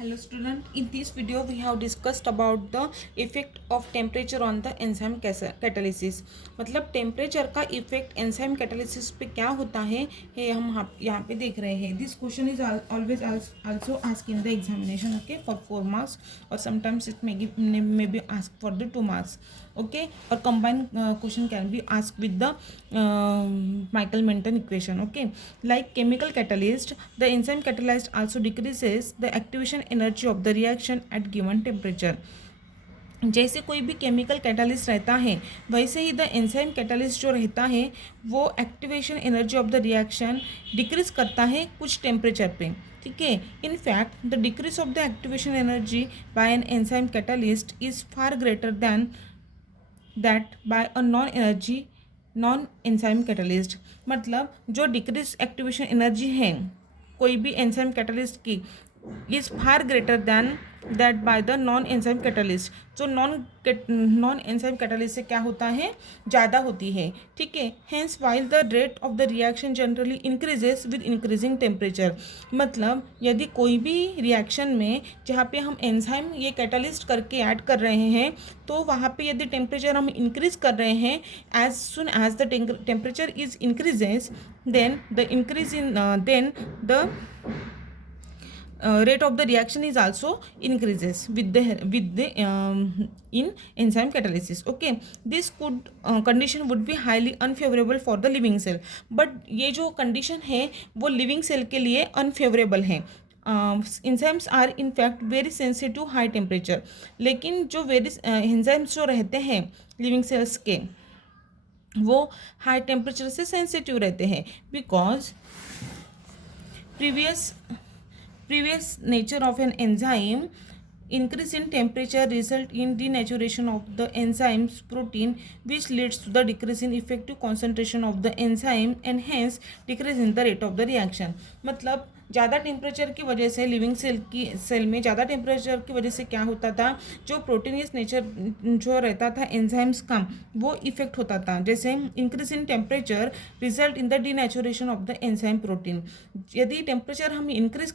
Hello student, in this video we have discussed about the effect of temperature on the enzyme catalysis. मतलब temperature का effect enzyme catalysis पे क्या होता है ये हम यहाँ पे देख रहे हैं. This question is always also ask in the examination, okay, for 4 marks और sometimes it may be ask for the 2 marks, okay, or combined question can be asked with the Michael-Menten equation, okay. Like chemical catalyst, the enzyme catalyzed also decreases the activation energy of the reaction at given temperature. जैसे कोई भी chemical catalyst रहता है वैसे ही the enzyme catalyst जो रहता है वो activation energy of the reaction decrease करता है कुछ टेम्परेचर पे, ठीक है. In fact the decrease of the activation energy by an enzyme catalyst is far greater than that bye a non enzyme catalyst. मतलब जो डिक्रीज एक्टिवेशन एनर्जी है कोई भी एंजाइम कैटालिस्ट की is far greater than that by the non enzyme catalyst. जो non enzyme catalyst से क्या होता है, ज़्यादा होती है, ठीक है. Hence while the rate of the reaction generally increases with increasing temperature. मतलब यदि कोई भी रिएक्शन में जहाँ पे हम एंजाइम ये कैटालिस्ट करके ऐड कर रहे हैं तो वहाँ पे यदि टेम्परेचर हम इंक्रीज कर रहे हैं, as soon as the temperature is increases then the rate of the reaction is also increases with the in enzyme catalysis, okay. This condition would be highly unfavorable for the living cell, but ये जो condition है वो living cell के लिए unfavorable है. enzymes are in fact very sensitive to high temperature. लेकिन जो enzymes जो रहते हैं living cells के वो हाई टेम्परेचर से सेंसिटिव रहते हैं, because previous nature of an enzyme increase in temperature result in denaturation of the enzyme's protein, which leads to the decrease in effective concentration of the enzyme and hence decrease in the rate of the reaction. मतलब ज़्यादा temperature की वजह से living cell में ज़्यादा temperature की वजह से क्या होता था, जो प्रोटीनियस नेचर जो रहता था एंजाइम्स का वो इफेक्ट होता था. जैसे increase in temperature result in the denaturation of the enzyme protein. यदि टेम्परेचर हम इंक्रीज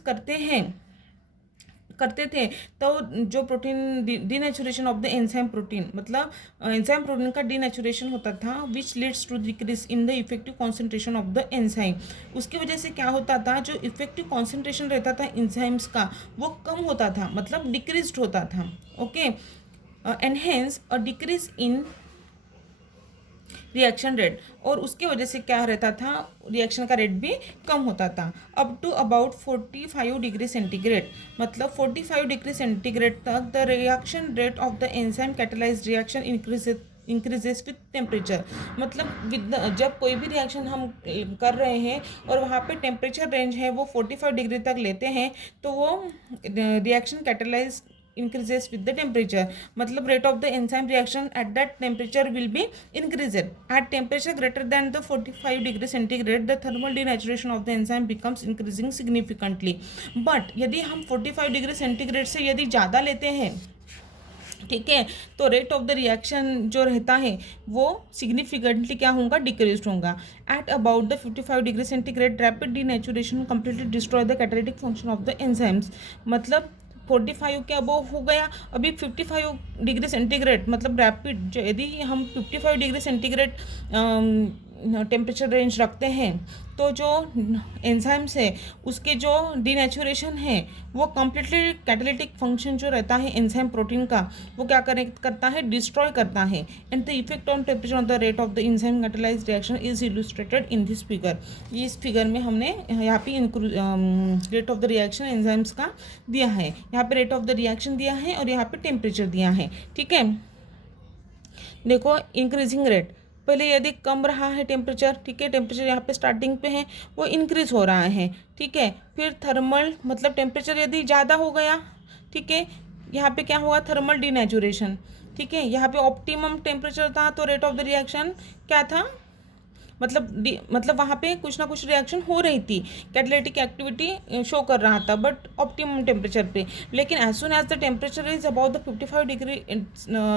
करते थे तो जो protein denaturation of the enzyme protein, मतलब एंजाइम प्रोटीन का डीनेचुरेशन होता था, which leads to decrease in the effective concentration of the enzyme. उसकी वजह से क्या होता था, जो इफेक्टिव कॉन्सेंट्रेशन रहता था एंजाइम्स का वो कम होता था, मतलब डिक्रीज होता था, okay. And hence a decrease in reaction rate, और उसके वजह से क्या रहता था, रिएक्शन का रेट भी कम होता था. Up to about 45 degree centigrade, मतलब 45 डिग्री सेंटीग्रेड तक the reaction rate of the enzyme catalysed reaction increases with temperature. मतलब जब कोई भी रिएक्शन हम कर रहे हैं और वहाँ पे टेम्परेचर रेंज है वो 45 डिग्री तक लेते हैं तो वो reaction catalyse increases with the temperature. मतलब rate of the enzyme reaction at that temperature will be increased. At temperature greater than the 45 degree centigrade, the thermal denaturation of the enzyme becomes increasing significantly. But यदि हम 45 degree centigrade से यदि ज़्यादा लेते हैं, ठीक है, तो रेट ऑफ द रिएक्शन जो रहता है वो सिग्निफिकेंटली क्या होगा, डिक्रीज होगा. At about the 55 degree centigrade rapid denaturation completely destroy the catalytic function of the enzymes. मतलब 45 के अबव हो गया, अभी 55 डिग्री सेंटीग्रेड मतलब रैपिड, यदि हम 55 डिग्री सेंटीग्रेड टेम्परेचर रेंज रखते हैं तो जो एंजाइम्स है उसके जो डीनेचुरेशन है वो कम्प्लीटली कैटालिटिक फंक्शन जो रहता है एंजाइम प्रोटीन का वो क्या करता है, डिस्ट्रॉय करता है. And the effect on temperature on the rate of the enzyme catalysed reaction is illustrated in this figure. इस फिगर में हमने यहाँ पे rate of the reaction enzymes का दिया है, यहाँ पे रेट ऑफ द रिएक्शन दिया है और यहाँ पे टेम्परेचर दिया है, ठीक है. देखो इंक्रीजिंग रेट, पहले यदि कम रहा है टेम्परेचर, ठीक है, टेम्परेचर यहाँ पे स्टार्टिंग पे है वो इंक्रीज हो रहा है, ठीक है. फिर थर्मल मतलब टेम्परेचर यदि ज़्यादा हो गया, ठीक है, यहाँ पे क्या होगा, थर्मल डीनेचुरेशन, ठीक है. यहाँ पे ऑप्टिमम टेम्परेचर था तो रेट ऑफ द रिएक्शन क्या था, मतलब वहाँ पे कुछ ना कुछ रिएक्शन हो रही थी, कैटालिटिक एक्टिविटी शो कर रहा था, बट ऑप्टिमम टेम्परेचर पे. लेकिन as soon as the temperature is about the 55 degree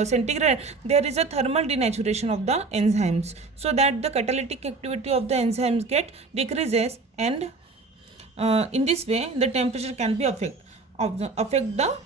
centigrade there is a thermal denaturation of the enzymes, so that the catalytic activity of the enzymes get decreases, and in this way the temperature can be affected. affect the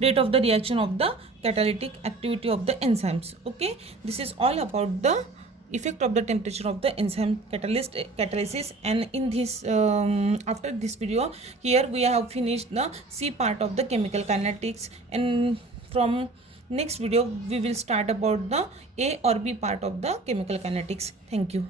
rate of the reaction of the catalytic activity of the enzymes. Okay, this is all about the effect of the temperature of the enzyme catalysis. And in this after this video, here we have finished the C part of the chemical kinetics, and from next video we will start about the A or B part of the chemical kinetics. Thank you.